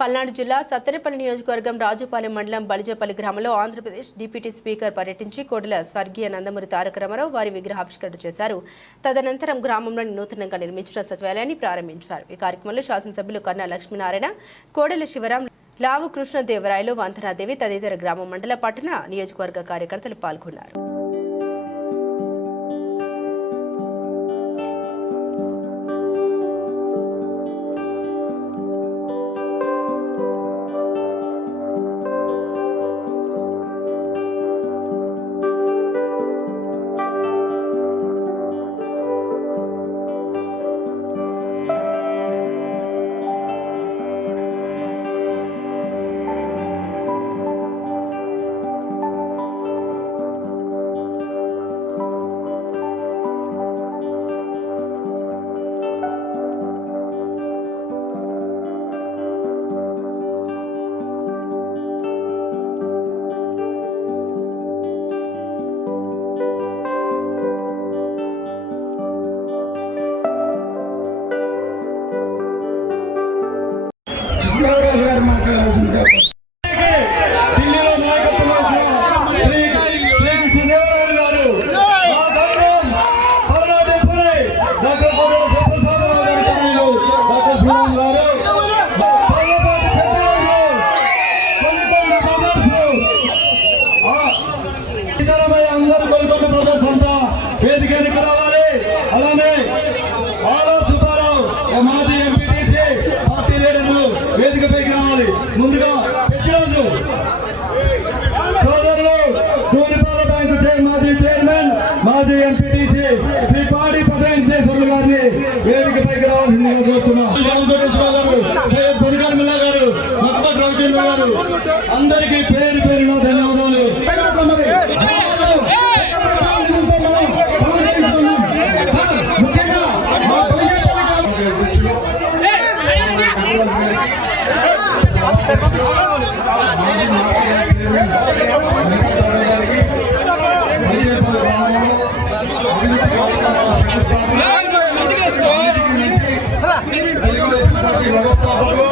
పల్నాడు జిల్లా సత్తెనపల్లి నియోజకవర్గం రాజుపాలెం మండలం బలిజపల్లి గ్రామంలో ఆంధ్రప్రదేశ్ డిప్యూటీ స్పీకర్ పర్యటించి కోడెల స్వర్గీయ నందమూరి తారక రామారావు వారి విగ్రహావిష్కరణ చేశారు. తదనంతరం గ్రామంలో నూతనంగా నిర్మించిన సచివాలయాన్ని ప్రారంభించారు. ఈ కార్యక్రమంలో శాసనసభ్యులు కన్నా లక్ష్మీనారాయణ, కోడెల శివరాం, లావు కృష్ణదేవరాయలు, వంతనాదేవి తదితర గ్రామ మండల పట్టణ నియోజకవర్గ కార్యకర్తలు పాల్గొన్నారు. ముందుగా ప్రతిరోజు సోదరులు కూలిపాల బ్యాంకు మాజీ చైర్మన్, మాజీ ఎంపీటీసీ శ్రీ పాడి వెంకటేశ్వర్లు గారిని వేదికపైకి రావాల్సిందిగా కోరుతున్నాం. సయ్యద్ బుదిగార్ మిల్లా గారు, మహమ్మద్ రౌజన్ గారు, అందరికీ పేరు పేరున ధన్యవాదాలు. తెలుగుదేశం పార్టీ వ్యవస్థాపకులు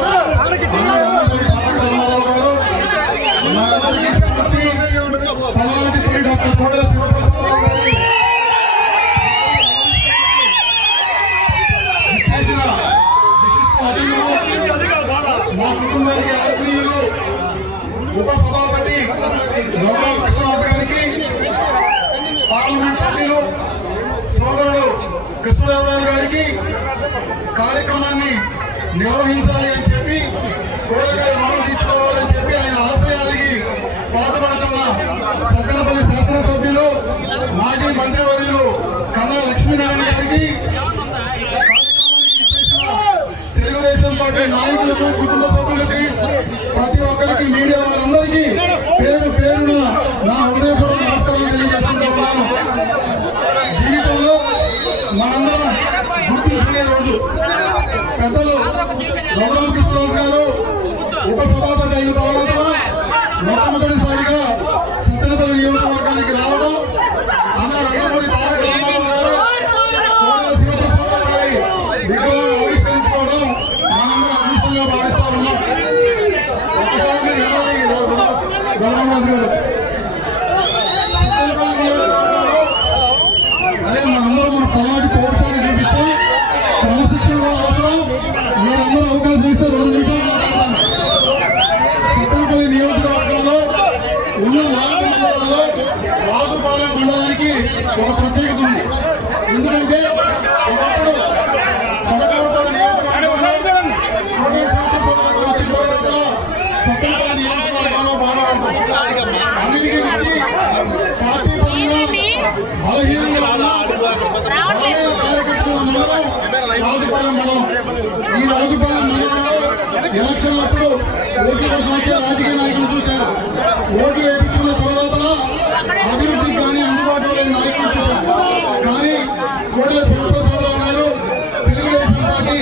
రామారావు గారు, మనందరికీ స్ఫూర్తి పల్నాడు డాక్టర్ కోడెల శివప్రసాదరావు గారు చేసిన మా కుటుంబానికి ఆత్మీయులు ఉప సభాపతి గౌరవ కృష్ణరాజు గారికి, పార్లమెంట్ సభ్యులు సోదరుడు కృష్ణదేవరాయలు గారికి కార్యక్రమాన్ని నిర్వహించాలి అని చెప్పి, కూరగాయలు రుణం తీసుకోవాలని చెప్పి ఆయన ఆశయాలకి పాటుపడుతున్న సత్తెనపల్లి శాసనసభ్యులు మాజీ మంత్రివర్యులు కన్నా లక్ష్మీనారాయణ గారికి, తెలుగుదేశం పార్టీ నాయకులకు, కుటుంబ సభ్యులకి, ప్రతి ఒక్కరికి, మీడియా వారందరికీ పేరు పేరున నా హృదయపూర్వక నమస్కారం తెలియజేసుకుంటూ ఉన్నాను. జీవితంలో మనందరం గుర్తుంచుకునే రోజు పెద్దలు గౌరవ కృష్ణరాజు గారు ఉప సభాపతి అయిన తర్వాత మొట్టమొదటిసారిగా సత్తెనపల్లి నియోజకవర్గానికి రావడం, అన్న నందమూరి తారక రామారావు గారు కోడెల శివప్రసాదరావు గారి విగ్రహం ఆవిష్కరించుకోవడం మనందరం అదృష్టంగా భావిస్తా ఉన్నాం. ఒకసారి గౌరవరాజు గారు అదే మనందరూ మన పల్నాటి పౌరుషాన్ని చూపించాం. క్రమశిక్షణ కూడా అవసరం. మీరందరూ అవకాశం ఇస్తే 2 నిమిషాలు మాట్లాడతాను. సత్తెనపల్లి నియోజకవర్గంలో ఉన్న 4 మండలాల్లో రాజుపాలెం మండలానికి ఒక ప్రత్యేకత ఉంది. ఎందుకంటే ఒకప్పుడు పదకొండు నియోజకవర్గంలో కోడెల శివప్రసాదరావు గారు వచ్చిన తర్వాత సత్తెనపల్లి నియోజకవర్గంలో బాగా ఉంటుంది. అన్నిటికీ వచ్చి పార్టీ పరంగా బలహీనంగా ఉన్న కార్యకర్తల మండలం రాజుపాలెం మండలం. ఈ రాజుపాలెం మండలంలో ఎలక్షన్లప్పుడు ఓట్ల కోసం వచ్చే రాజకీయ నాయకులు చూశారు. ఓట్లు వేయించుకున్న తర్వాత అభివృద్ధికి కానీ అందుబాటులో లేని నాయకులు చూశారు. కానీ కోడెల శివప్రసాదరావు గారు తెలుగుదేశం పార్టీ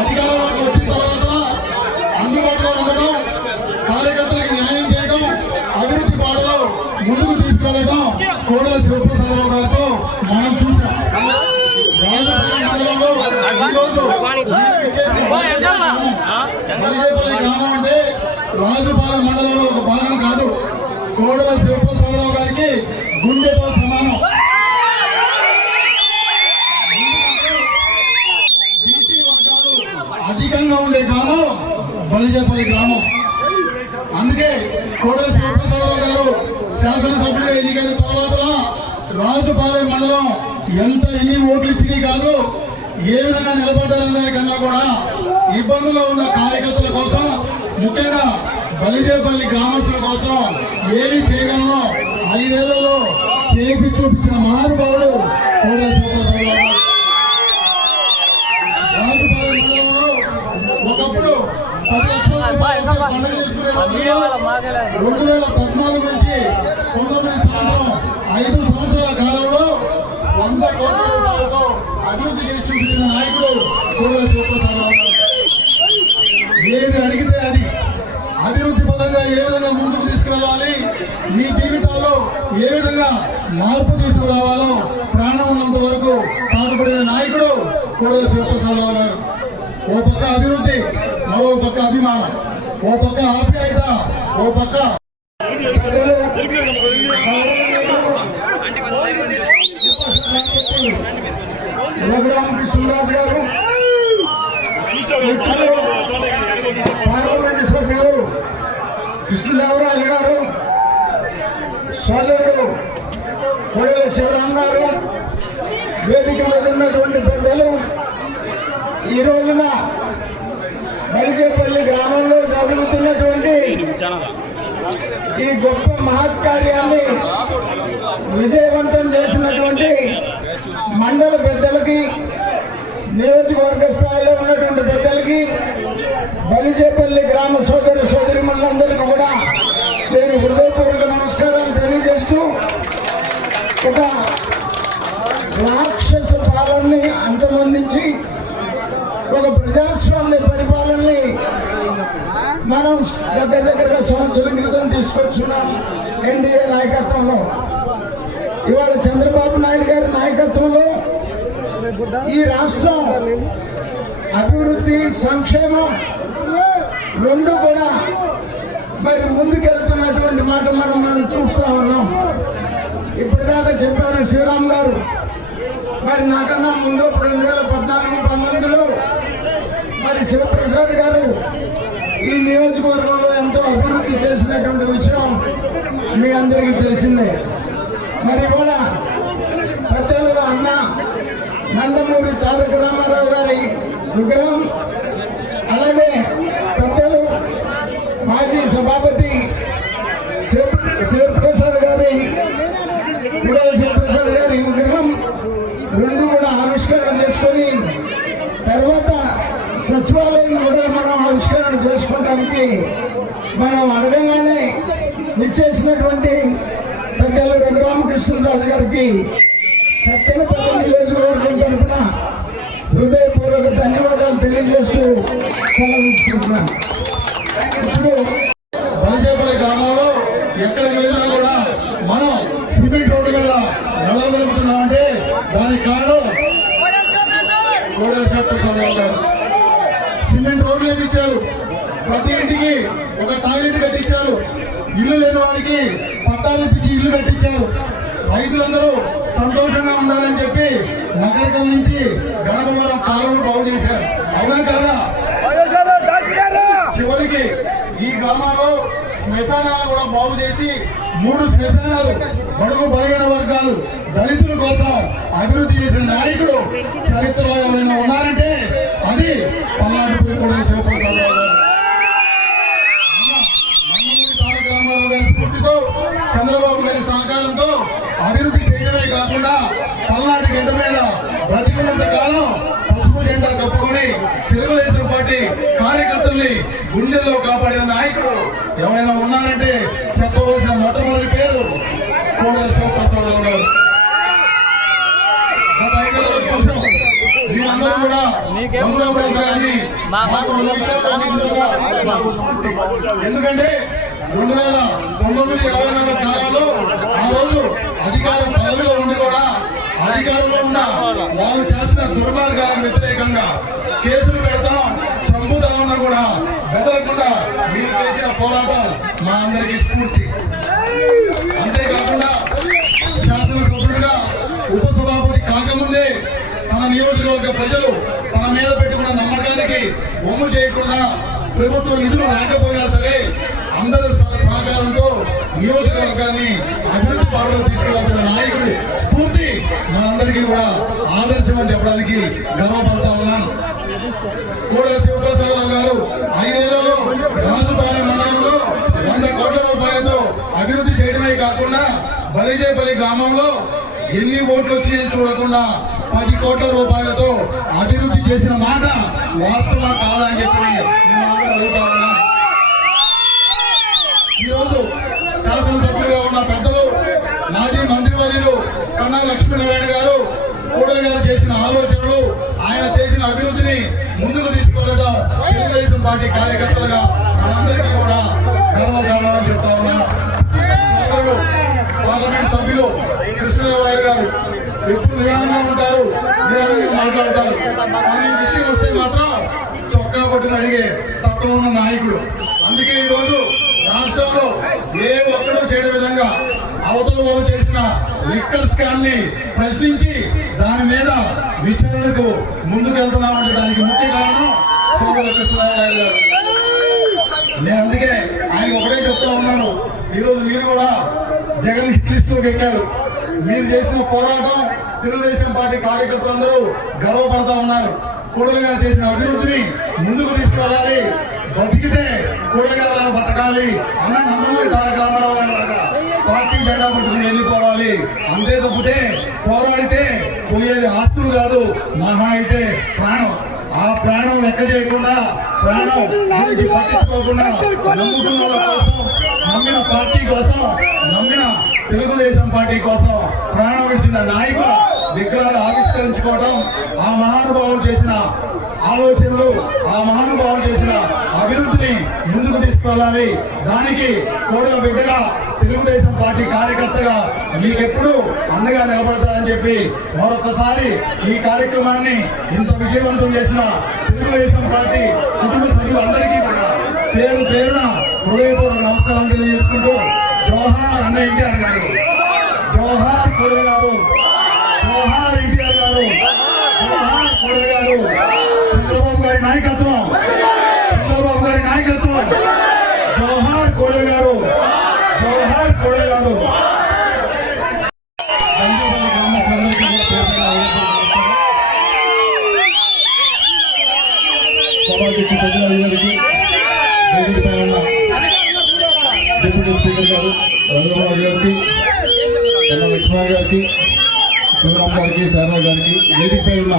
అధికారంలోకి వచ్చిన తర్వాత అందుబాటులో ఉండడం, కార్యకర్తలకు న్యాయం చేయడం, అభివృద్ధి బాటలో ముందుకు తీసుకెళ్లడం కోడెల శివప్రసాదరావు గారితో మనం చూసాం. రాజుపాలెం మండలంలో ఈరోజు రాజుపాలెం మండలంలో ఒక భాగం కాదు. కోడెల శివప్రసాదరావు గారికి గుండెతో సమానం. బీసీ వర్గాలు అధికంగా ఉండే గ్రామం బలిజపల్లి గ్రామం. అందుకే కోడెల శివప్రసాదరావు గారు శాసనసభ్యులుగా ఎన్నికైన తర్వాత రాజుపాలెం మండలం ఎన్ని ఓట్లు ఇచ్చింది కాదు, ఏ విధంగా నిలబడ్డారనే కన్నా కూడా ఇబ్బందుల్లో ఉన్న కార్యకర్తల కోసం, ముఖ్యంగా బలిజేపల్లి గ్రామస్తుల కోసం ఏమి చేయగలను 5 ఏళ్లలో చేసి చూపించిన మహానుభావుడు కోడెల శివప్రసాదరావు గారు. రాజుపాలెం మండలంలో ఒకప్పుడు 10 లక్షల రూపాయలు పండుగ చేసుకునే 2014 నుంచి 19 సంవత్సరం 5 సంవత్సరాల కాలంలో 100 కోట్ల రూపాయలతో అభివృద్ధి చేసి చూపించిన నాయకుడు కోడెల శివప్రసాదరావు గారు. ఏది అడిగితే అది అభివృద్ధి పదంగా ఏ విధంగా ముందుకు తీసుకువెళ్ళాలి, మీ జీవితాల్లో ఏ విధంగా మార్పు తీసుకురావాలో ప్రాణం ఉన్నంత వరకు పాటుపడిన నాయకుడు కోడెల శివప్రసాదరావు గారు. ఓ పక్క అభివృద్ధి, మరో పక్క అభిమానం, ఓ పక్క ఆప్యాయత, ఓ పక్క కృష్ణరాజు గారు, పార్లమెంట్ సభ్యులు కృష్ణదేవరాయలు గారు, సోదరుడు కోడెల శివరాం గారు, వేదిక మీద ఉన్నటువంటి పెద్దలు, ఈ రోజున బలిజేపల్లి గ్రామంలో జరుగుతున్నటువంటి ఈ గొప్ప మహత్కార్యాన్ని విజయవంతం చేసినటువంటి మండల పెద్దలకి, నియోజకవర్గ స్థాయిలో ఉన్నటువంటి పెద్దలకి, బలిజేపల్లి గ్రామ సోదరి సోదరిమణులందరికీ కూడా నేను హృదయపూర్వక నమస్కారాలు తెలియజేస్తూ, ఒక రాక్షస పాలనని అంతమొందించి ఒక ప్రజాస్వామ్య పరిపాలనని మనం దగ్గరగా సంవత్సరం క్రితం తీసుకొచ్చున్నాం ఎన్డీఏ నాయకత్వంలో. ఇవాళ చంద్రబాబు నాయుడు గారి నాయకత్వంలో ఈ రాష్ట్రం అభివృద్ధి, సంక్షేమం రెండు కూడా మరి ముందుకెళ్తున్నటువంటి మాట మనం చూస్తా ఉన్నాం. ఇప్పటిదాకా చెప్పారు శివరాం గారు, మరి నాకన్నా ముందు 2014-19లో మరి శివప్రసాద్ గారు ఈ నియోజకవర్గంలో ఎంతో అభివృద్ధి చేసినటువంటి విషయం మీ అందరికీ తెలిసిందే. మరి ఇవాళ పెద్దలు అన్న నందమూరి తారక రామారావు గారి విగ్రహం, అలాగే పెద్దలు మాజీ సభాపతి శివప్రసాద్ గారి విగ్రహం రెండు కూడా ఆవిష్కరణ చేసుకొని తర్వాత సచివాలయం కూడా మనం ఆవిష్కరణ చేసుకోవడానికి మనం అడగంగానే విచ్చేసినటువంటి పెద్దలు రఘురామకృష్ణరాజు గారికి సత్తెనపల్లి నియోజకవర్గం తరఫున హృదయపూర్వక ధన్యవాదాలు తెలియజేస్తూ సెలవు తీసుకుంటున్నాను. ఇప్పుడు బలిజేపల్లి గ్రామంలో ఎక్కడికి వెళ్ళినా కూడా మనం సిమెంట్ రోడ్డు మీద నడవగలుగుతున్నామంటే దానికి కారణం కోడెల శివప్రసాదరావు గారు. సిమెంట్ రోడ్లు వేయించారు, ప్రతి ఇంటికి ఒక టాయిలెట్ కట్టించారు, ఇల్లు లేని వారికి పట్టాలు ఇప్పించి ఇల్లు కట్టించారు. రైతులందరూ సంతోషంగా ఉండాలని చెప్పి నగరికల్ నుంచి గణపవరం కాలువను బాగు చేశారు. అవునా కాదా? చివరికి ఈ గ్రామాల్లో శ్మశానాలు కూడా బాగు చేసి 3 శ్మశానాలు బడుగు బలహీన వర్గాలు దళితుల కోసం అభివృద్ధి చేసిన నాయకుడు చరిత్రలో ఎవరైనా ఉన్నారంటే అది పల్నాడు కోడెల శివప్రసాదరావు గారు. నందమూరి తారక రామారావు గారి స్ఫూర్తితో, చంద్రబాబు గారి సహకారంతో అభివృద్ధి చేయడమే కాకుండా పల్నాడు గడ్డ మీద బ్రతికున్నంత కాలం పసుపు జెండా కప్పుకొని తెలుగుదేశం పార్టీ కార్యకర్తల్ని గుండెల్లో కాపాడిన నాయకుడు ఎవరైనా ఉన్నారంటే చెప్పవలసిన మొట్టమొదటి పేరు కోడెల శివప్రసాదరావు గారు. గత 5 ఏళ్లలో చూసాం, మీరందరూ కూడా రఘురామరాజు గారిని ఎందుకంటే 2019-24 కాలంలో ఆ రోజు అధికార పదవిలో ఉండి కూడా అధికారంలో ఉన్న వాళ్ళు చేసిన దుర్మార్గాలకు వ్యతిరేకంగా కేసులు పెడతాం, చంపుతామన్నా కూడా బెదరకుండా మీరు చేసిన పోరాటం మా అందరికీ స్ఫూర్తి. అంతేకాకుండా శాసనసభ్యుడిగా ఉపసభాపతి కాకముందే తన నియోజకవర్గ ప్రజలు తన మీద పెట్టుకున్న నమ్మకానికి ఒమ్ము చేయకుండా ప్రభుత్వ నిధులు రాకపోయినా సరే అందరూ సహకారంతో నియోజకవర్గాన్ని అభివృద్ధి బాటలో తీసుకెళ్తున్న నాయకుడి స్ఫూర్తి మనందరికీ కూడా ఆదర్శం అని చెప్పడానికి గర్వపడతా ఉన్నాను. కోడెల శివప్రసాదరావు గారు 5 ఏళ్లలో రాజుపాలెం మండలంలో 100 కోట్ల రూపాయలతో అభివృద్ధి చేయడమే కాకుండా బలిజేపల్లి గ్రామంలో ఎన్ని ఓట్లు వచ్చినాయని చూడకుండా 10 కోట్ల రూపాయలతో అభివృద్ధి చేసిన మాట వాస్తవం కాదా అని చెప్పి అడుగుతా ఉన్నా. ఈరోజు శాసనసభ్యులుగా ఉన్న పెద్దలు మాజీ మంత్రివర్యులు కన్నా లక్ష్మీనారాయణ గారు కోడెల గారు చేసిన ఆలోచనలు, ఆయన చేసిన అభివృద్ధిని ముందుకు తీసుకెళ్లడం తెలుగుదేశం పార్టీ కార్యకర్తలుగా మనందరికీ కూడా గర్వకారణం చెప్తా ఉన్నాం. పార్లమెంట్ సభ్యులు కృష్ణదేవరాయలు గారు ఎప్పుడు నిదానంగా ఉంటారు, నిదానంగా మాట్లాడతారు. కానీ విషయం వస్తే మాత్రం చొక్కా పట్టుకుని అడిగే తత్వం ఉన్న నాయకుడు. అందుకే ఈరోజు రాష్ట్రంలో ఏ ఒక్కడూ చేయని విధంగా అవతల వాళ్ళు చేసిన లిక్కర్ స్కామ్ ని ప్రశ్నించి దాని మీద విచారణకు ముందుకెళ్తున్నామంటే దానికి ముఖ్య కారణం కోడెల కృష్ణదేవరాయలు గారు. నేను అందుకే ఆయన ఒకటే చెప్తా ఉన్నాను, ఈరోజు మీరు కూడా జగన్ హిట్ లిస్ట్ లోకి ఎక్కారు. మీరు చేసిన పోరాటం తెలుగుదేశం పార్టీ కార్యకర్తలందరూ గర్వపడతా ఉన్నారు. కోడెల గారు చేసిన అభివృద్ధిని ముందుకు తీసుకువెళ్ళాలి, బతికితే కోడెల గారు లాగా బతకాలి, అన్న నందమూరి తారక రామారావు గారి లాగా పార్టీ జెండా పట్టుకుని వెళ్ళిపోవాలి. అంతే తప్పితే పోరాడితే పోయేది ఆస్తులు కాదు, మహా అయితే ప్రాణం. ఆ ప్రాణం లెక్క చేయకుండా, ప్రాణం గురించి పట్టించుకోకుండా నమ్ముకున్న వాళ్ళ కోసం, నమ్మిన పార్టీ కోసం, నమ్మిన తెలుగుదేశం పార్టీ కోసం ప్రాణం విడిచిన నాయకుల విగ్రహాలు ఆవిష్కరించుకోవడం, ఆ మహానుభావులు చేసిన ఆలోచనలు, ఆ మహానుభావులు చేసిన అభివృద్ధిని ముందుకు తీసుకెళ్ళాలి. దానికి కోడెల బిడ్డగా తెలుగుదేశం పార్టీ కార్యకర్తగా మీకెప్పుడు అండగా నిలబడతారని చెప్పి మరొకసారి ఈ కార్యక్రమాన్ని ఇంత విజయవంతం చేసిన తెలుగుదేశం పార్టీ కుటుంబ సభ్యులందరికీ కూడా పేరు పేరున హృదయపూర్వక నమస్కారం తెలియజేసుకుంటూ జోహార్ అన్న ఎన్టీఆర్ గారు, జోహార్ కోడెల గారు, జోహార్ ఎన్టీఆర్ గారు, జోహార్ కోడెల గారు, చంద్రబాబు గారి నాయకత్వం, చంద్రబాబు గారి నాయకత్వం, జోహార్ కోడెల గారు, జోహార్ కోడెల గారు. సభాధ్యక్షుడు పెద్దగారికి, వేదికపై ఉన్న డిప్యూటీ స్పీకర్ గారు రఘురామరావు గారికి, కన్నా లక్ష్మణ గారికి, శివరాం గారికి, శారదా గారికి, వేదికపై ఉన్న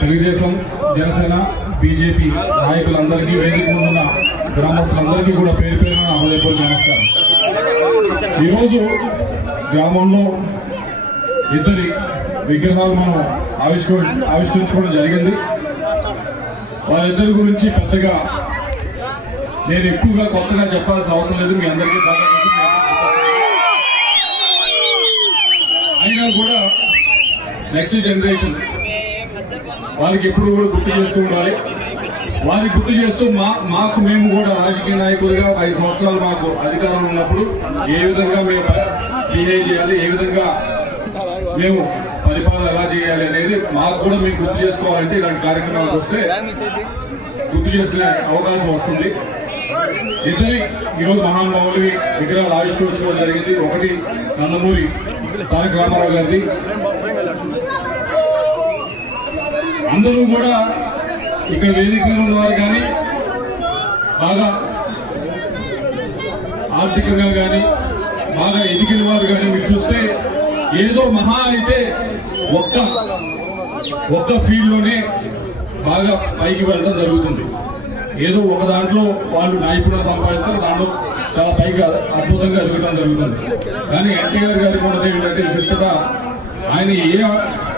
తెలుగుదేశం, జనసేన, బీజేపీ నాయకులందరికీ, వేదిక ఉన్న గ్రామస్తులందరికీ కూడా పేరు పేరున హృదయపూర్వక నమస్కారం. ఈరోజు గ్రామంలో 2 విగ్రహాలు మనం ఆవిష్కరించుకోవడం జరిగింది. వారిద్దరి గురించి పెద్దగా నేను ఎక్కువగా కొత్తగా చెప్పాల్సిన అవసరం లేదు, మీ అందరికీ బాగా తెలుసు. అయినా కూడా నెక్స్ట్ జనరేషన్ వారికి ఎప్పుడు కూడా గుర్తు చేస్తూ ఉండాలి. వారికి గుర్తు చేస్తూ మాకు మేము కూడా రాజకీయ నాయకులుగా 5 సంవత్సరాలు మాకు అధికారం ఉన్నప్పుడు ఏ విధంగా మేము బిహేవ్ చేయాలి, ఏ విధంగా మేము పరిపాలన ఎలా చేయాలి అనేది మాకు కూడా మేము గుర్తు చేసుకోవాలంటే ఇలాంటి కార్యక్రమాలకు వస్తే గుర్తు చేసుకునే అవకాశం వస్తుంది. 2 ఈరోజు మహానుభావులవి విగ్రహాలు ఆవిష్కరించుకోవడం జరిగింది. ఒకటి నందమూరి తారక రామారావు గారిది. అందరూ కూడా ఇక్కడ వేదిక మీద ఉన్నవారు కానీ, బాగా ఆర్థికంగా కానీ బాగా ఎదిగిన వారు కానీ మీరు చూస్తే ఏదో మహా అయితే ఒక్క ఫీల్డ్లోనే బాగా పైకి వెళ్ళడం జరుగుతుంది. ఏదో ఒక దాంట్లో వాళ్ళు నైపుణ్యం సంపాదిస్తారు, దాంట్లో చాలా పైగా అద్భుతంగా ఎదగడం జరుగుతుంది. కానీ ఎన్టీఆర్ గారికి ఉన్నది ఏంటంటే విశిష్టత, ఆయన ఏ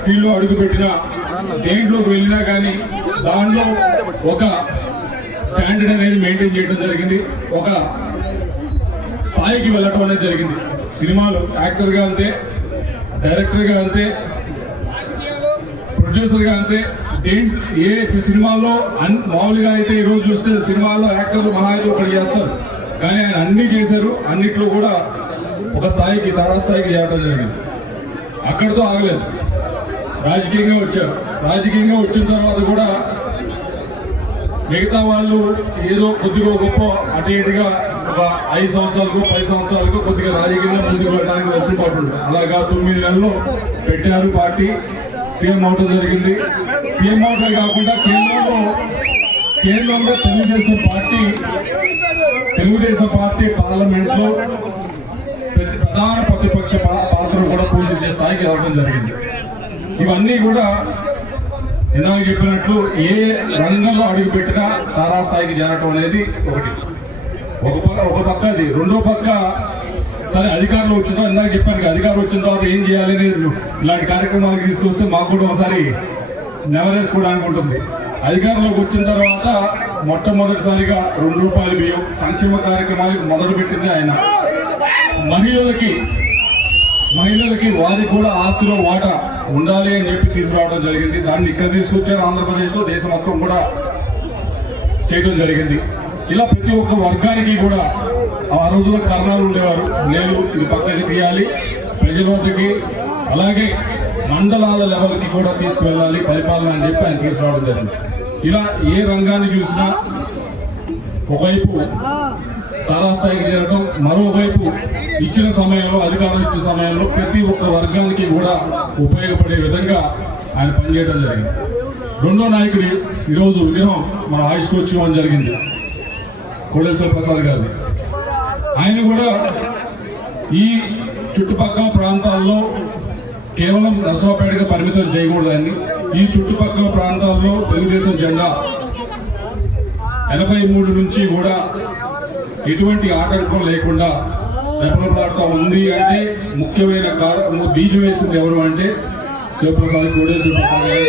ఫీల్డ్లో అడుగుపెట్టినా, దేంట్లోకి వెళ్ళినా కానీ దాంట్లో ఒక స్టాండర్డ్ అనేది మెయింటైన్ చేయడం జరిగింది, ఒక స్థాయికి వెళ్ళటం అనేది జరిగింది. సినిమాలు యాక్టర్గా అంతే, డైరెక్టర్గా అంతే, ప్రొడ్యూసర్గా అంతే, ఏ సినిమాల్లో మామూలుగా అయితే ఈరోజు చూస్తే సినిమాల్లో యాక్టర్లు మహా అయితే ఒకటి చేస్తారు, కానీ ఆయన అన్ని చేశారు. అన్నిట్లో కూడా ఒక స్థాయికి తారాస్థాయికి చేయడం జరిగింది. అక్కడితో ఆగలేదు, రాజకీయంగా వచ్చారు. రాజకీయంగా వచ్చిన తర్వాత కూడా మిగతా వాళ్ళు ఏదో కొద్దిగా గొప్ప అటు ఇటుగా ఒక 5 సంవత్సరాలకు 10 సంవత్సరాలకు కొద్దిగా రాజకీయంగా ముందుకు వెళ్ళడానికి వెసులుబాటు ఉంది. అలాగా 9 నెలల్లో పెట్టారు పార్టీ, సీఎం అవడం జరిగింది. సీఎం అవడమే కాకుండా కేంద్రంలో తెలుగుదేశం పార్టీ పార్లమెంట్ లో ప్రధాన ప్రతిపక్ష పాత్ర కూడా పోషించే స్థాయికి రావడం జరిగింది. ఇవన్నీ కూడా ఇందాక చెప్పినట్లు ఏ రంగంలో అడుగు పెట్టినా తారాస్థాయికి చేరటం అనేది ఒకటి. ఒక పక్క అది. రెండో పక్క సరే అధికారంలో వచ్చిన తర్వాత ఇందాక చెప్పాను, అధికారం వచ్చిన తర్వాత ఏం చేయాలి అనేది ఇలాంటి కార్యక్రమాలకు తీసుకొస్తే మాకు కూడా ఒకసారి నెవరేసుకోవడానికి ఉంటుంది. అధికారంలోకి వచ్చిన తర్వాత మొట్టమొదటిసారిగా ₹2 బియ్యం సంక్షేమ కార్యక్రమాలకు మొదలు పెట్టింది ఆయన. మహిళలకి వారికి కూడా ఆస్తిలో వాటా ఉండాలి అని చెప్పి తీసుకురావడం జరిగింది. దాన్ని ఇక్కడ తీసుకొచ్చారు ఆంధ్రప్రదేశ్లో, దేశం మొత్తం కూడా చేయడం జరిగింది. ఇలా ప్రతి ఒక్క వర్గానికి కూడా ఆ రోజుల్లో కారణాలు ఉండేవారు, లేదు ఇది పక్కకి తీయాలి, ప్రజల వద్దకి అలాగే మండలాల లెవెల్కి కూడా తీసుకువెళ్ళాలి పరిపాలన అని చెప్పి ఆయన తీసుకురావడం జరిగింది. ఇలా ఏ రంగాన్ని చూసినా ఒకవైపు తారాస్థాయికి చేరడం, మరోవైపు ఇచ్చిన సమయంలో అధికారం ఇచ్చిన సమయంలో ప్రతి ఒక్క వర్గానికి కూడా ఉపయోగపడే విధంగా ఆయన పనిచేయడం జరిగింది. రెండో నాయకుడి ఈరోజు విగ్రహం మన ఆయుష్కి వచ్చి జరిగింది, కోడేశ్వర ప్రసాద్ గారు. ఆయన కూడా ఈ చుట్టుపక్కల ప్రాంతాల్లో కేవలం నర్సరావుపేటగా పరిమితం చేయకూడదని, ఈ చుట్టుపక్కల ప్రాంతాల్లో తెలుగుదేశం జెండా 83 నుంచి కూడా ఎటువంటి ఆటంకం లేకుండా రెపరెపలాడుతూ ఉంది. అంటే ముఖ్యమైన బీజం వేసింది ఎవరు అంటే శివప్రసాద్, కోడేశ్వర ప్రసాద్ గారు.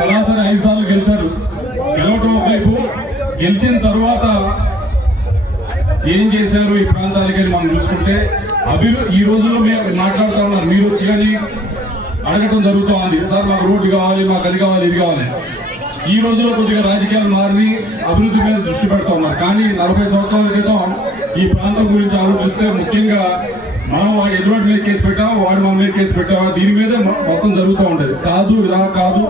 సరాసరి 5 సార్లు గెలిచారు. గెలవటం ఒకవైపు, గెలిచిన తర్వాత ఏం చేశారు ఈ ప్రాంతానికి మనం చూసుకుంటే ఈ రోజుల్లో మేము మాట్లాడుతూ ఉన్నారు, మీరు వచ్చి కానీ అడగటం జరుగుతూ ఉంది, సార్ మాకు రోడ్డు కావాలి, మాకు అది కావాలి, ఇది కావాలి. ఈ రోజులో కొద్దిగా రాజకీయాలు మారి అభివృద్ధి మీద దృష్టి పెడతా ఉన్నారు. కానీ 40 సంవత్సరాల క్రితం ఈ ప్రాంతం గురించి ఆలోచిస్తే ముఖ్యంగా మనం వాడు ఎటువంటి మీద కేసు పెట్టామా, వాడు మన మీద కేసు పెట్టామా, దీని మీద మొత్తం జరుగుతూ ఉండేది. కాదు ఇలా కాదు,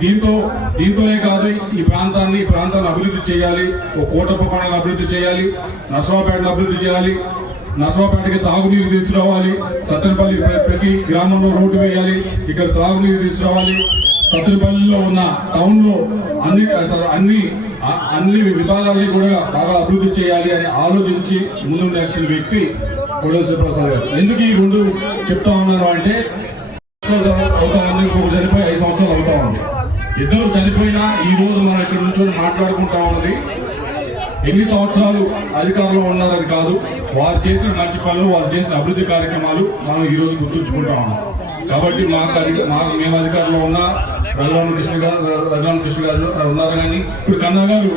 దీంతోనే కాదు, ఈ ప్రాంతాన్ని అభివృద్ధి చేయాలి, ఓ కోటప్పకొండను అభివృద్ధి చేయాలి, నర్సరావుపేటను అభివృద్ధి చేయాలి, నర్సరావుపేటకి తాగునీరు తీసుకురావాలి, సత్తెనపల్లి ప్రతి గ్రామంలో రోడ్డు వేయాలి, ఇక్కడ తాగునీరు తీసుకురావాలి, సత్తెనపల్లిలో ఉన్న టౌన్ లో అన్ని విభాగాల్ని కూడా బాగా అభివృద్ధి చేయాలి అని ఆలోచించి ముందు నడిచిన వ్యక్తి కోడేశ్వర ప్రసాద్ గారు. ఎందుకు ఈ రెండు చెప్తా ఉన్నారు అంటే అవుతా ఉంది, ఇంకొక చనిపోయి 5 సంవత్సరాలు అవుతా ఉంది. ఇద్దరు చనిపోయినా ఈ రోజు మనం ఇక్కడ నుంచి మాట్లాడుకుంటా ఉన్నది ఎన్ని సంవత్సరాలు అధికారంలో ఉన్నారని కాదు, వారు చేసిన మంచి పనులు, వారు చేసిన అభివృద్ధి కార్యక్రమాలు మనం ఈ రోజు గుర్తుంచుకుంటా ఉన్నాం. కాబట్టి మేము అధికారంలో ఉన్న రఘురామ కృష్ణ గారు ఉన్నారు. కానీ ఇప్పుడు కన్నా గారు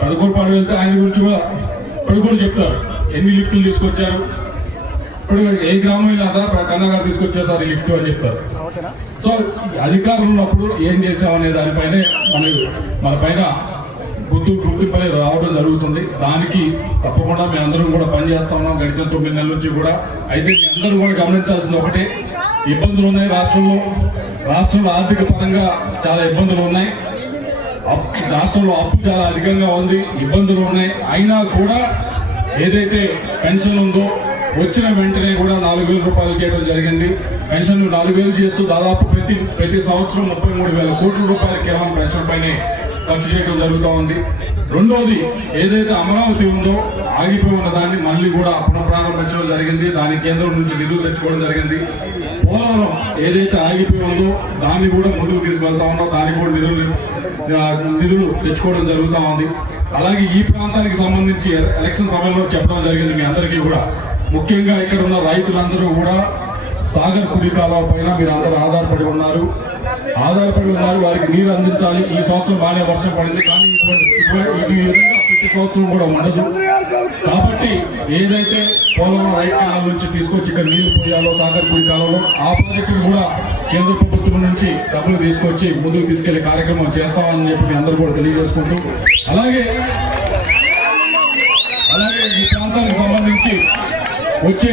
పదకొండు వెళ్తే ఆయన గురించి కూడా ఇప్పుడు చెప్తారు, ఎన్ని లిఫ్టులు తీసుకొచ్చారు, ఇప్పుడు ఏ గ్రామం అయినా సార్ కన్నా గారు తీసుకొచ్చారు సార్ ఈ లిఫ్ట్ అని చెప్తారు. సో అధికారంలో ఉన్నప్పుడు ఏం చేసామనే దానిపైనే మన పైన గుర్తింపు అనేది రావడం జరుగుతుంది. దానికి తప్పకుండా మేము అందరం కూడా పనిచేస్తా ఉన్నాం గడిచిన 9 నెలల నుంచి కూడా. అయితే మీ అందరూ కూడా గమనించాల్సింది ఒకటే, ఇబ్బందులు ఉన్నాయి రాష్ట్రంలో ఆర్థిక పరంగా చాలా ఇబ్బందులు ఉన్నాయి, రాష్ట్రంలో అప్పు చాలా అధికంగా ఉంది, ఇబ్బందులు ఉన్నాయి. అయినా కూడా ఏదైతే పెన్షన్ ఉందో వచ్చిన వెంటనే కూడా 4,000 రూపాయలు చేయడం జరిగింది. పెన్షన్ 4,000 చేస్తూ దాదాపు ప్రతి సంవత్సరం 33,000 కోట్ల రూపాయలు కేవలం పెన్షన్ పైనే ఖర్చు చేయడం జరుగుతూ ఉంది. రెండోది ఏదైతే అమరావతి ఉందో ఆగిపోయి ఉన్న దాన్ని మళ్ళీ కూడా పునఃప్రారంభించడం జరిగింది, దానికి కేంద్రం నుంచి నిధులు తెచ్చుకోవడం జరిగింది. పోలవరం ఏదైతే ఆగిపోయి ఉందో దాన్ని కూడా ముందుకు తీసుకెళ్తా ఉన్నాం, దానికి కూడా నిధులు తెచ్చుకోవడం జరుగుతూ ఉంది. అలాగే ఈ ప్రాంతానికి సంబంధించి ఎలక్షన్ సమయంలో చెప్పడం జరిగింది మీ అందరికీ కూడా, ముఖ్యంగా ఇక్కడ ఉన్న రైతులందరూ కూడా సాగర్ కుడి కాలువ పైన మీరు అందరూ ఆధారపడి ఉన్నారు, వారికి నీరు అందించాలి. ఈ సంవత్సరం బాగానే వర్షం పడింది, కానీ ఈ విధంగా ప్రతి సంవత్సరం కూడా ఉండదు. కాబట్టి ఏదైతే పోలవరం రైట్ కెనాల్ నుంచి తీసుకొచ్చి ఇక్కడ నీళ్లు పోయాలో సాగర్పూడి కాలంలో ఆ ప్రాజెక్టులు కూడా కేంద్ర ప్రభుత్వం నుంచి డబ్బులు తీసుకొచ్చి ముందుకు తీసుకెళ్లే కార్యక్రమం చేస్తామని చెప్పి మీ అందరూ కూడా తెలియజేసుకుంటూ అలాగే ఈ ప్రాంతానికి సంబంధించి వచ్చే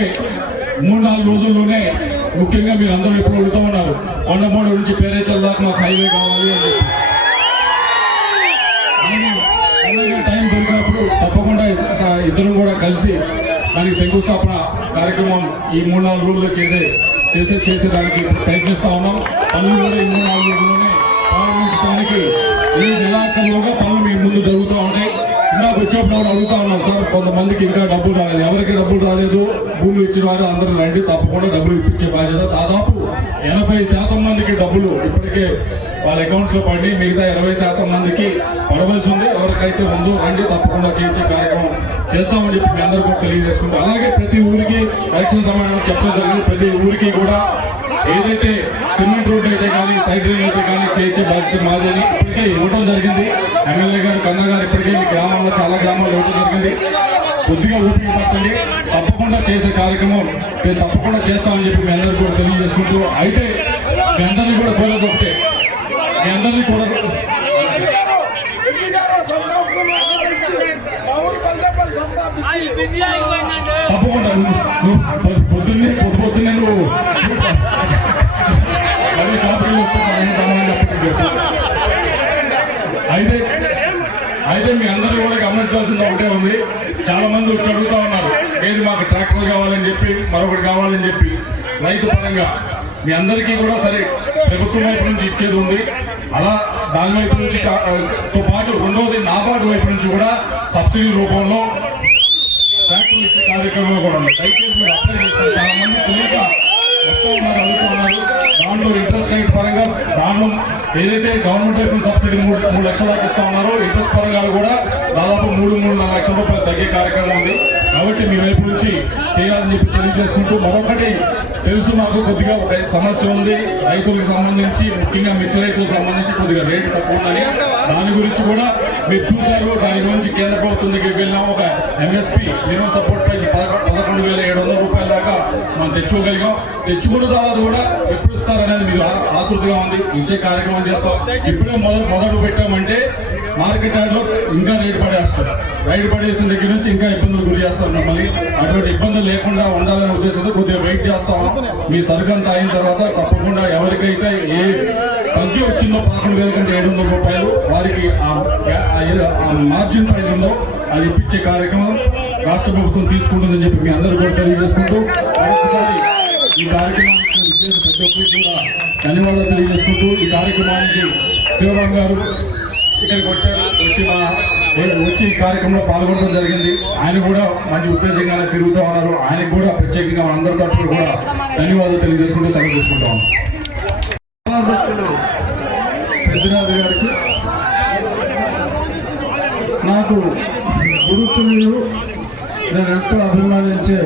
3-4 రోజుల్లోనే ముఖ్యంగా మీరు అందరూ ఎప్పుడు అడుగుతూ ఉన్నారు కొండమూడు నుంచి పేరేచల్ దాకా మాకు హైవే కావాలి అని చెప్పి. అలాగే టైం దొరికినప్పుడు తప్పకుండా ఇద్దరు కూడా కలిసి దానికి శంకుస్థాపన కార్యక్రమం ఈ 3-4 రోజుల్లో చేసేదానికి ప్రయత్నిస్తా ఉన్నాం. పనులు కూడా ఈ 3-4 రోజుల్లోనే ప్రారంభించడానికి ఈ నెలాఖరులోగా పనులు మీ ముందు జరుగుతూ ఉంటాయి. ఇందాక వచ్చేప్పుడు అడుగుతా ఉన్నాం సార్, కొంతమందికి ఇంకా డబ్బులు రాలేదు. ఎవరికి డబ్బులు రాలేదు భూములు ఇచ్చిన వారు అందరూ రండి, తప్పకుండా డబ్బులు ఇప్పించే బాధ్యత. దాదాపు 80% మందికి డబ్బులు ఇప్పటికే వాళ్ళ అకౌంట్స్ లో పడి మిగతా 20% మందికి పడవలసి ఉంది. ఎవరికైతే ఉందో రండి, తప్పకుండా చేయించే కార్యక్రమం చేస్తామని చెప్పి మీ అందరూ కూడా తెలియజేసుకుంటాం. అలాగే ప్రతి ఊరికి ఎలక్షన్ సమయంలో చెప్పడం జరిగింది. ప్రతి ఊరికి కూడా ఏదైతే సిమెంట్ రోడ్ అయితే కానీ సైడ్ రైన్ అయితే కానీ చేయించే బాధ్యత మాదని ఇప్పటికే ఇవ్వడం జరిగింది. ఎమ్మెల్యే గారు కన్నా గారు ఇప్పటికే మీ గ్రామాల్లో చాలా గ్రామాల్లో ఇవ్వడం జరిగింది. కొద్దిగా ఊపిరి పట్టండి, తప్పకుండా చేసే కార్యక్రమం తప్పకుండా చేస్తామని చెప్పి మీ అందరికీ కూడా తెలియజేసుకుంటూ అయితే మీ అందరినీ కూడా కోరేది ఒకటే, మీ అందరినీ కూడా తప్పకుండా పొద్దున్నే నువ్వు షాపింగ్ అయితే మీ అందరూ కూడా గమనించాల్సింది ఒకటే ఉంది. చాలా మంది వచ్చి అడుగుతా ఉన్నారు, ఏది మాకు ట్రాక్టర్ కావాలని చెప్పి మరొకటి కావాలని చెప్పి. రైతు పరంగా మీ అందరికీ కూడా సరే ప్రభుత్వం వైపు నుంచి ఇచ్చేది ఉంది, అలా దాని వైపు నుంచి తో పాటు రెండవది నాబార్డు వైపు నుంచి కూడా సబ్సిడీ రూపంలో ట్రాక్టర్లు ఇచ్చే కార్యక్రమం కూడా ఉంది. దయచేసి మీరు అప్లై చేస్తారు. చాలా మంది తెలియక వస్తూ ఉన్నారు, అడుగుతూ ఉన్నారు. దాంట్లో ఇంట్రెస్ట్ రేట్ పరంగా దాంట్లో ఏదైతే గవర్నమెంట్ వైపు సబ్సిడీ 3 లక్షల దాకా ఇస్తా ఉన్నారో ఇంట్రెస్ట్ పరంగా కూడా దాదాపు 3-3.5 లక్షల రూపాయలు తగ్గే కార్యక్రమం ఉంది. కాబట్టి మీ వైపు నుంచి చేయాలని చెప్పి తెలియజేసుకుంటూ మరొకటి తెలుసు, మాకు కొద్దిగా ఒక సమస్య ఉంది రైతులకు సంబంధించి, ముఖ్యంగా మిర్చి రైతులకు సంబంధించి కొద్దిగా రేటు తక్కువ ఉందని. దాని గురించి కూడా మీరు చూశారు. దాని గురించి కేంద్ర ప్రభుత్వం దగ్గరికి వెళ్ళినాం. ఒక MSP మినిమం సపోర్ట్ ప్రైస్ 11,700 రూపాయల దాకా మనం తెచ్చుకోగలిగాం. తెచ్చుకున్న తర్వాత కూడా ఎప్పుడు ఇస్తారనేది మీరు ఆతృతగా ఉంది. ఇచ్చే కార్యక్రమం చేస్తాం. ఇప్పుడే మొదలు పెట్టామంటే మార్కెట్ యార్డ్లో ఇంకా రేటు పడేస్తారు. రైడ్ పడేసిన దగ్గర నుంచి ఇంకా ఇబ్బందులు గురి చేస్తారు మమ్మల్ని. అటువంటి ఇబ్బందులు లేకుండా ఉండాలనే ఉద్దేశంతో కొద్దిగా వెయిట్ చేస్తాము. మీ సరుకు అంతా అయిన తర్వాత తప్పకుండా ఎవరికైతే ఏ తగ్గి వచ్చిందో 11,700 రూపాయలు వారికి ఆ మార్జిన్ ప్రైస్ ఉందో అది ఇప్పించే కార్యక్రమం రాష్ట్ర ప్రభుత్వం తీసుకుంటుందని చెప్పి మీ అందరూ కూడా తెలియజేసుకుంటూ మరొకసారి ఈ కార్యక్రమానికి ప్రతి ఒక్కరికి కూడా ధన్యవాదాలు తెలియజేసుకుంటూ ఈ కార్యక్రమానికి శివరామ్ గారు ఇక్కడికి వచ్చి ఈ కార్యక్రమంలో పాల్గొనడం జరిగింది. ఆయన కూడా మంచి ఉద్దేశంగానే తిరుగుతూ ఉన్నారు. ఆయనకు కూడా ప్రత్యేకంగా అందరి తరఫున కూడా ధన్యవాదాలు తెలియజేసుకుంటూ సెలవు తీసుకుంటాం. పెద్దరాజు గారికి నాకు గురుతులు నేను ఎంతో అభిమానించే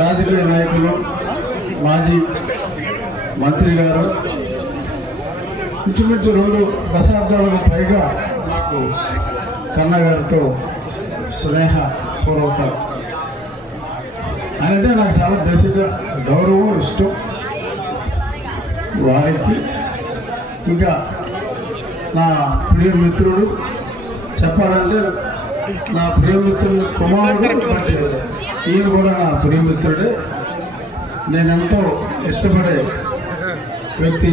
రాజకీయ నాయకులు, మాజీ మంత్రి గారు, ఇంచుమించు 2 దశాబ్దాలకు పైగా నాకు కన్నగారితో స్నేహపూర్వక ఆయనంటే నాకు చాలా బేసిక గౌరవం, ఇష్టం. వారికి ఇంకా నా ప్రియ మిత్రుడు చెప్పాలంటే నా ప్రియమిత్రుడు కుమారుడు, ఈయన కూడా నా ప్రియమిత్రుడే. నేనెంతో ఇష్టపడే వ్యక్తి,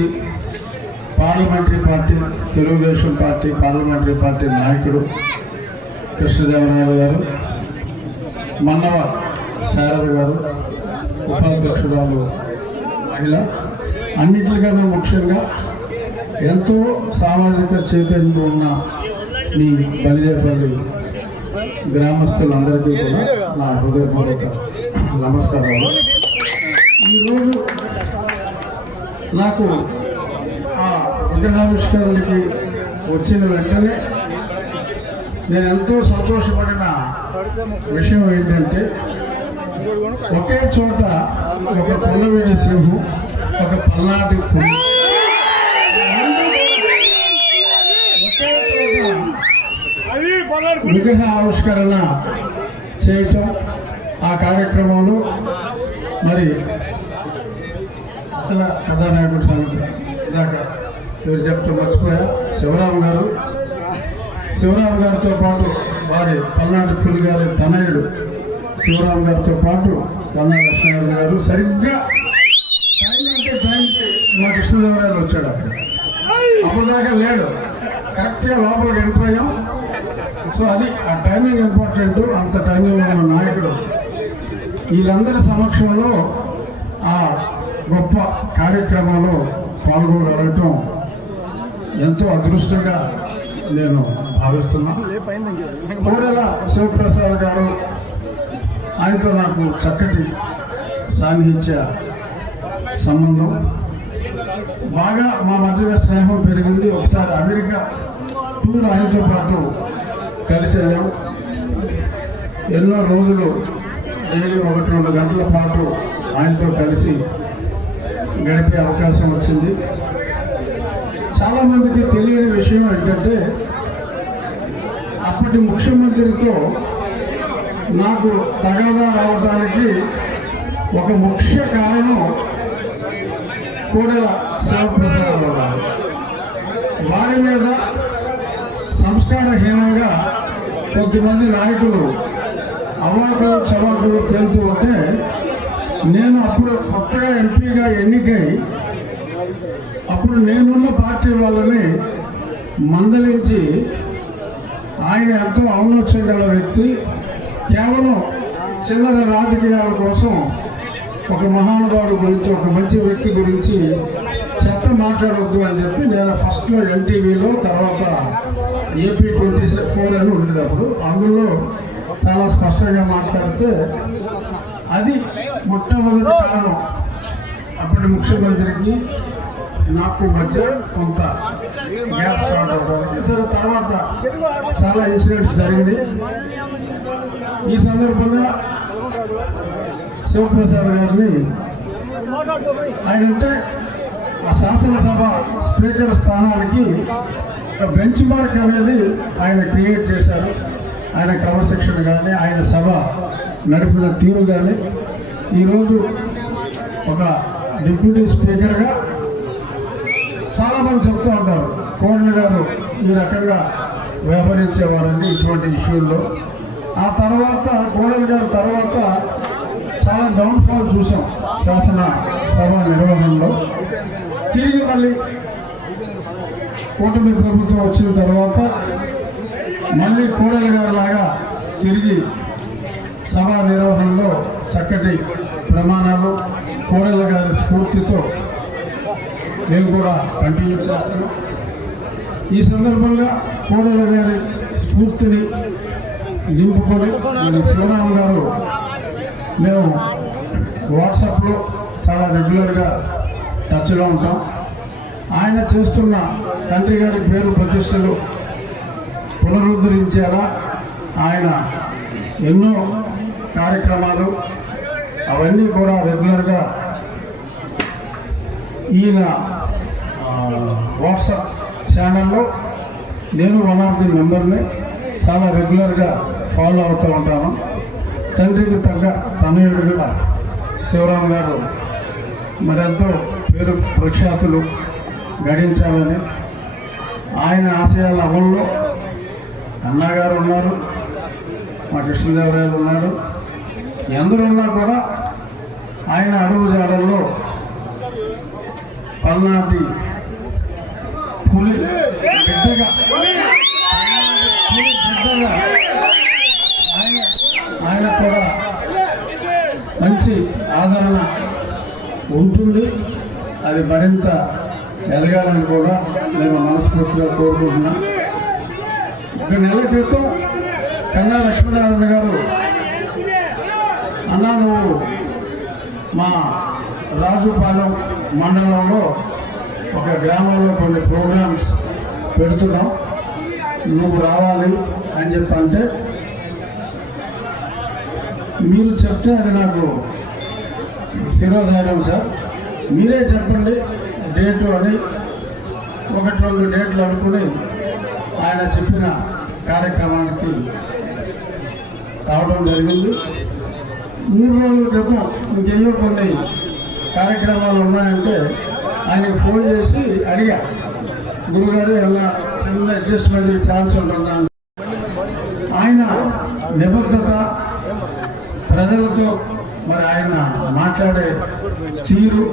parliamentary party Telugu Desam party parliamentary party నాయకుడు కృష్ణదేవరాయలు గారు, మన్నవ శారద గారు, ఉపాధ్యక్షురాలు మహిళ, అన్నింటికన్నా ముఖ్యంగా ఎంతో సామాజిక చైతన్యం ఉన్న మీ బలిజేపల్లి గ్రామస్తులందరికీ కూడా నా హృదయపూర్వక నమస్కారాలు. ఈరోజు నాకు ఆ విగ్రహావిష్కరణకి వచ్చిన వెంటనే నేను ఎంతో సంతోషపడిన విషయం ఏంటంటే, ఒకే చోట ఒక పొన్నవీడి సింహం, ఒక పల్నాటి పులి, విగ్రహ ఆవిష్కరణ చేయటం, ఆ కార్యక్రమంలో మరి అసలు కథానాయకుడు సంగతి ఇందాక మీరు చెప్తూ మర్చిపోయా, శివరాం గారితో పాటు వారి పల్నాటి పులి గారి తనయుడు శివరాం గారితో పాటు కన్నా లక్ష్మణ్ గారు సరిగ్గా టైం అంటే టైంకి మా కృష్ణదేవరాయలు వచ్చాడు. అప్పుడు దాకా లేడు, కరెక్ట్గా లోపలికి ఎంటర్. సో అది ఆ టైమింగ్ ఇంపార్టెంట్. అంత టైమింగ్ ఉన్న నాయకుడు వీళ్ళందరి సమక్షంలో ఆ గొప్ప కార్యక్రమంలో పాల్గొనగలగటం ఎంతో అదృష్టంగా నేను భావిస్తున్నా. కోడెల శివప్రసాద్ గారు, ఆయనతో నాకు చక్కటి సాన్నిహిత్య సంబంధం, బాగా మా మధ్య స్నేహం పెరిగింది. ఒకసారి అమెరికా టూర్ ఆయనతో పాటు కలిసి వెళ్ళాం. ఎన్నో రోజులు డైలీ 1-2 గంటల పాటు ఆయనతో కలిసి గడిపే అవకాశం వచ్చింది. చాలామందికి తెలియని విషయం ఏంటంటే, అప్పటి ముఖ్యమంత్రితో నాకు తగాదా రావడానికి ఒక ముఖ్య కారణం కోడెల శివప్రసాద్ గారు. వారి మీద సంస్కారహీనంగా కొద్దిమంది నాయకులు అవాకులు చవాకులు పేలుతూ ఉంటే, నేను అప్పుడు కొత్తగా ఎంపీగా ఎన్నికై అప్పుడు నేనున్న పార్టీ వాళ్ళని మందలించి, ఆయన ఎంతో ఔన్నత్యం గల వ్యక్తి, కేవలం చిల్లర రాజకీయాల కోసం ఒక మహానుభావుడు గురించి, ఒక మంచి వ్యక్తి గురించి చెత్త మాట్లాడవద్దు అని చెప్పి నేను ఫస్ట్లో ఎన్టీవీలో, తర్వాత ఏపీ 24 అని ఉండేది అప్పుడు, అందులో చాలా స్పష్టంగా మాట్లాడితే అది మొట్టమొదటి కారణం. అప్పటి ముఖ్యమంత్రికి నాకు మధ్య కొంత గ్యాప్ స్టార్ట్ అవడానికి. సరే, తర్వాత చాలా ఇన్సిడెంట్స్ జరిగింది. ఈ సందర్భంగా శివప్రసాద్ గారిని, ఆయన అంటే ఆ శాసనసభ స్పీకర్ స్థానానికి ఒక బెంచ్ మార్క్ అనేది ఆయన క్రియేట్ చేశారు. ఆయన క్రమశిక్షణ కానీ, ఆయన సభ నడిపిన తీరు కానీ, ఈరోజు ఒక డిప్యూటీ స్పీకర్గా చాలామంది చెప్తూ ఉంటారు, కోడెల గారు ఈ రకంగా వ్యవహరించేవారండి ఇటువంటి ఇష్యూల్లో. ఆ తర్వాత కోడెల గారి తర్వాత చాలా డౌన్ఫాల్ చూసాం శాసన సభ నిర్వహణలో. తిరిగి మళ్ళీ కూటమి ప్రభుత్వం వచ్చిన తర్వాత మళ్ళీ కోడెల గారి లాగా తిరిగి సభా నిర్వహణలో చక్కటి ప్రమాణాలు, కోడెల గారి స్ఫూర్తితో మేము కూడా కంటిన్యూ చేస్తున్నాం. ఈ సందర్భంగా కోడెల గారి స్ఫూర్తిని నింపుకొని శివరాం గారు, మేము వాట్సాప్లో చాలా రెగ్యులర్గా టచ్లో ఉంటాం. ఆయన చేస్తున్న తండ్రి గారి పేరు ప్రతిష్టలు పునరుద్ధరించేలా ఆయన ఎన్నో కార్యక్రమాలు అవన్నీ కూడా రెగ్యులర్గా ఈయన వాట్సాప్ ఛానల్లో నేను వన్ ఆఫ్ ది మెంబర్ని చాలా రెగ్యులర్గా ఫాలో అవుతూ ఉంటాను. తండ్రికి తగ్గ తనయుడుగా శివరాం గారు మరెంతో పేరు ప్రఖ్యాతులు గడించాలని, ఆయన ఆశయాల అమల్లో అన్నా గారు ఉన్నారు, మా కృష్ణదేవరాయలు ఉన్నారు, ఎందరున్నా కూడా ఆయన అడుగు జాడల్లో పల్నాటి పులి బిడ్డగా ఆయన కూడా మంచి ఆదరణ ఉంటుంది. అది మరింత ఎదగాలని కూడా నేను మనస్ఫూర్తిగా కోరుకుంటున్నాను. 1 నెల క్రితం కన్నా లక్ష్మీనారాయణ గారు, అన్నా నువ్వు మా రాజుపాలెం మండలంలో ఒక గ్రామంలో కొన్ని ప్రోగ్రామ్స్ పెడుతున్నాం, నువ్వు రావాలి అని చెప్పంటే, మీరు చెప్తే అది నాకు శిరోధార్యం సార్, మీరే చెప్పండి డేటు అని 1-2 డేట్లు అనుకుని ఆయన చెప్పిన కార్యక్రమానికి రావడం జరిగింది. 3 రోజుల క్రితం ఇంకెన్నో కొన్ని కార్యక్రమాలు ఉన్నాయంటే ఆయనకు ఫోన్ చేసి అడిగా, గురుగారు ఎలా చిన్న అడ్జస్ట్మెంట్ ఛాన్స్ ఉంటుందా. ఆయన నిబద్ధత, ప్రజలతో మరి ఆయన మాట్లాడే తీరు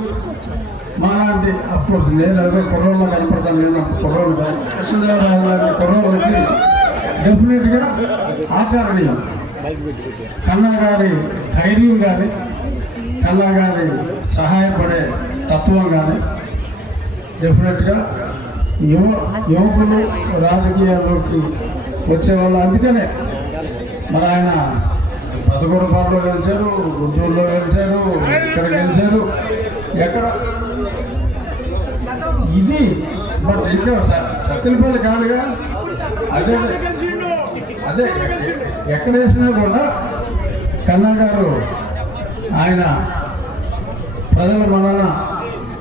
మాలాంటి అఫ్కోర్స్ నేను ఏదో కుర్రోళ్ళు కనపడతాను, నేను అంత కుర్రోళ్ళు కాదు. కృష్ణదేవరాయలు లాంటి కుర్రోళ్ళకి డెఫినెట్గా ఆచరణీయం. కన్నా గారి ధైర్యం కానీ, కన్నా గారి సహాయపడే తత్వం కానీ డెఫినెట్గా యువకులు రాజకీయాల్లోకి వచ్చేవాళ్ళు. అందుకనే మరి ఆయన పదకొండుపాడులో గెలిచారు, గుంటూరులో గెలిచారు, ఇక్కడ గెలిచారు, ఎక్కడ ఇది బట్ ఇక్కడ సత్యనపల్లి కాదుగా. అదే అదే ఎక్కడ వేసినా కూడా కన్నా గారు ఆయన ప్రజల మనన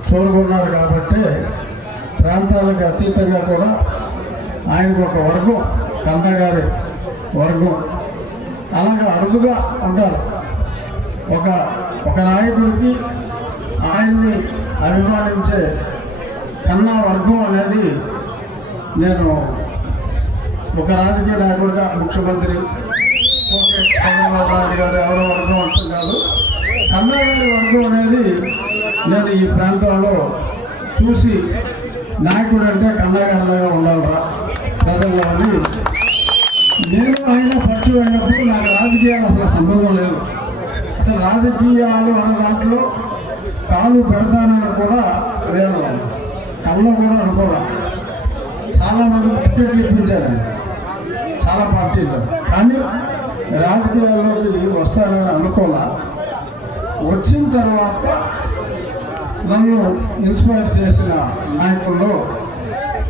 చూరుకున్నారు కాబట్టి ప్రాంతాలకు అతీతంగా కూడా ఆయనకు ఒక వర్గం, కన్నా గారి వర్గం అలాగే అరుదుగా ఉంటారు. ఒక నాయకుడికి ఆయన్ని అభిమానించే కన్నా వర్గం అనేది నేను ఒక రాజకీయ నాయకుడిగా ముఖ్యమంత్రి చంద్రబాబు నాయుడు గారు ఎవరో వర్గం అంటూ కాదు, కన్నా గారి వర్గం అనేది నేను ఈ ప్రాంతంలో చూసి నాయకుడు అంటే కన్నా గారిలాగా ఉండాలిరా ప్రజల్లో అని నేను ఆయన పరిచయం అయినప్పుడు నాకు రాజకీయాలు అసలు సంబంధం లేదు. అసలు రాజకీయాలు అన్న దాంట్లో కాలు పెడతానని కూడా నేను కళ్ళ కూడా అనుకోవాలి. చాలామంది టికెట్లు ఇప్పించాను చాలా పార్టీలు, కానీ రాజకీయాల్లోకి వస్తానని అనుకోలే. వచ్చిన తర్వాత నన్ను ఇన్స్పైర్ చేసిన నాయకుల్లో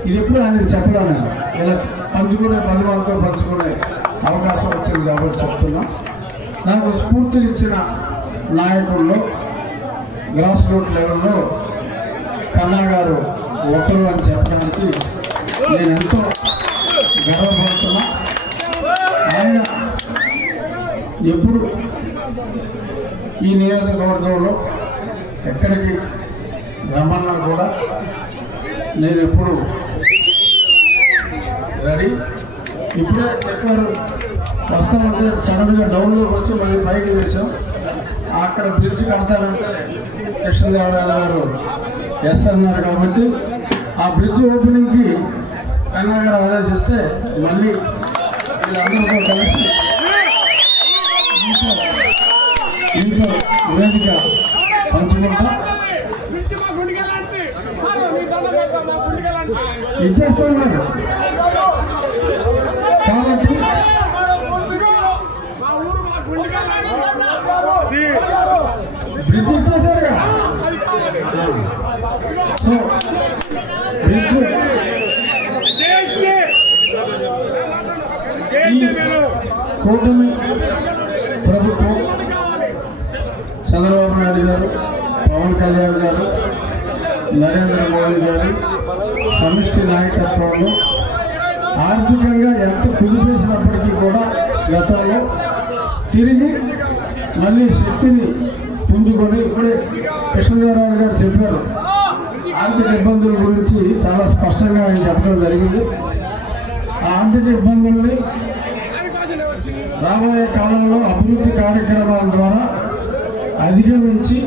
ఇది ఎప్పుడు ఆయనకు చెప్పలేను. ఇలా పంచుకునే 10 మందితో పంచుకునే అవకాశం వచ్చింది కాబట్టి చెప్తున్నా. నాకు స్ఫూర్తినిచ్చిన నాయకుల్లో గ్రాస్ రూట్ లెవెల్లో కన్నా గారు ఒకరు అని చెప్పడానికి నేను ఎంతో గర్వపడుతున్నా. ఆయన ఎప్పుడు ఈ నియోజకవర్గంలో ఎక్కడికి రమ్మన్నా కూడా నేను ఎప్పుడు రెడీ. ఇప్పుడే చెప్పారు వస్తామంటే సడన్గా డౌన్లోకి వచ్చి మళ్ళీ పైకి వేసాం. అక్కడ బ్రిడ్జ్ కడతారంటే కృష్ణదేవరాయలు గారు ఎస్ అన్నారు కాబట్టి ఆ బ్రిడ్జ్ ఓపెనింగ్కి కన్నా గారు ఆదేశిస్తే మళ్ళీ వీళ్ళందరితో కలిసి ఇంట్లో వేదిక పంచుకుంటా ఇచ్చేస్తున్నారు కాబట్టి బ్రిడ్జ్ ఇచ్చేసారుగా. సో బ్రిడ్జ్ ఈ కూటమి ప్రభుత్వం చంద్రబాబు నాయుడు గారు, పవన్ కళ్యాణ్ గారు, నరేంద్ర మోదీ గారు సమిష్టి నాయకత్వంలో ఆర్థికంగా ఎంత కుదిపేసినప్పటికీ కూడా గతంలో తిరిగి మళ్ళీ శక్తిని పుంజుకొని ఇప్పుడే కృష్ణదేవరాయలు గారు చెప్పారు. ఆర్థిక ఇబ్బందుల గురించి చాలా స్పష్టంగా ఆయన చెప్పడం జరిగింది. ఆ ఆర్థిక ఇబ్బందుల్ని రాబోయే కాలంలో అభివృద్ధి కార్యక్రమాల ద్వారా అధిగమించి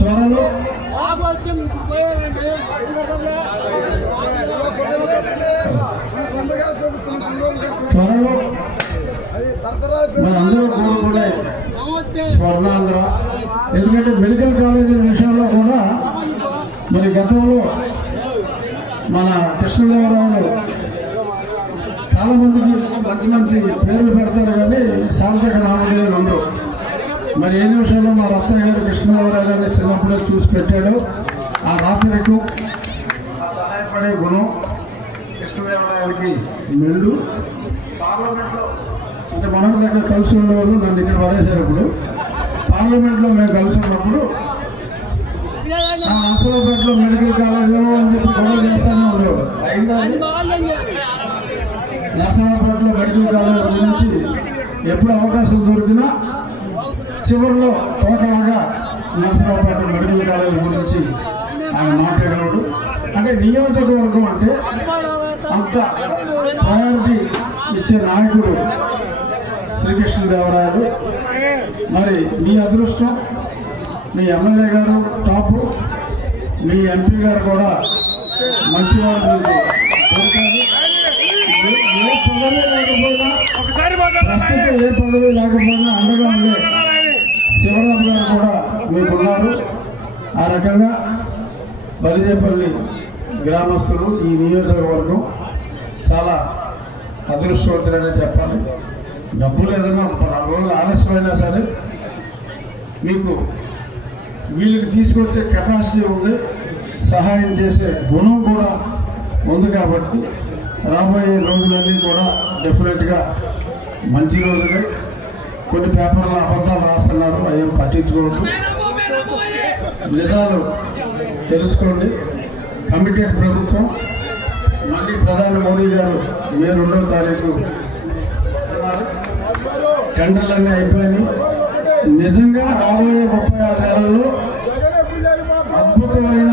త్వరలో మనందరూ కోరుకునే స్వర్ణాంధ్ర. ఎందుకంటే మెడికల్ కాలేజీల విషయంలో కూడా మరి గతంలో మన కృష్ణదేవరాయలు చాలా మందికి మంచి మంచి పేర్లు పెడతారు కానీ సార్థక నామధేయాలు ఉండవు. మరి ఏ నిమిషంలో మా రత్న గారు కృష్ణదేవరాయలు చిన్నప్పుడే చూసి పెట్టాడు. ఆ రాత్రికి సహాయపడే గుణం కృష్ణదేవరాయలకి మెండు. పార్లమెంట్లో అంటే మనం దగ్గర కలిసి ఉండేవాళ్ళు, నన్ను ఇక్కడ పడేశారు. ఇప్పుడు పార్లమెంట్లో మేము కలిసి ఉన్నప్పుడు నర్సరావుపేటలో మెడికల్ కాలేజ్ అని చెప్పి గొడవ చేస్తానే ఉండేవాడు. అయిందా మెడికల్ కాలేజ్ గురించి ఎప్పుడు అవకాశం దొరికినా చివరిలో టోటల్గా నరసరావుపేట మెడికల్ కాలేజ్ గురించి ఆయన మాట్లాడేవాడు. అంటే నియోజకవర్గం అంటే అంత ప్రయారిటీ ఇచ్చే నాయకుడు శ్రీకృష్ణదేవరాయలు. మరి మీ అదృష్టం, మీ ఎమ్మెల్యే గారు టాపు, మీ ఎంపీ గారు కూడా మంచివాళ్ళు మీకు దొరికారు. ఏ పదవి లేకపోయినా అండగా ఉండే శివరాం గారు కూడా మీకున్నారు. ఆ రకంగా బలిజేపల్లి గ్రామస్తులు ఈ నియోజకవర్గం చాలా అదృష్టవంతులనే చెప్పాలి. డబ్బులు ఏదైనా 4 రోజులు ఆలస్యమైనా సరే మీకు వీళ్ళకి తీసుకొచ్చే కెపాసిటీ ఉంది, సహాయం చేసే గుణం కూడా ఉంది. కాబట్టి రాబోయే రోజులన్నీ కూడా డెఫినెట్గా మంచి రోజులే. కొన్ని పేపర్లో అబద్ధాలు రాస్తున్నారు, అవి పట్టించుకోవద్దు, నిజాలు తెలుసుకోండి. కమిటెడ్ ప్రభుత్వం. మళ్ళీ ప్రధాని మోడీ గారు మే 2వ తారీఖు టెండర్లన్నీ అయిపోయినాయి. నిజంగా రాబోయే 36 నెలల్లో అద్భుతమైన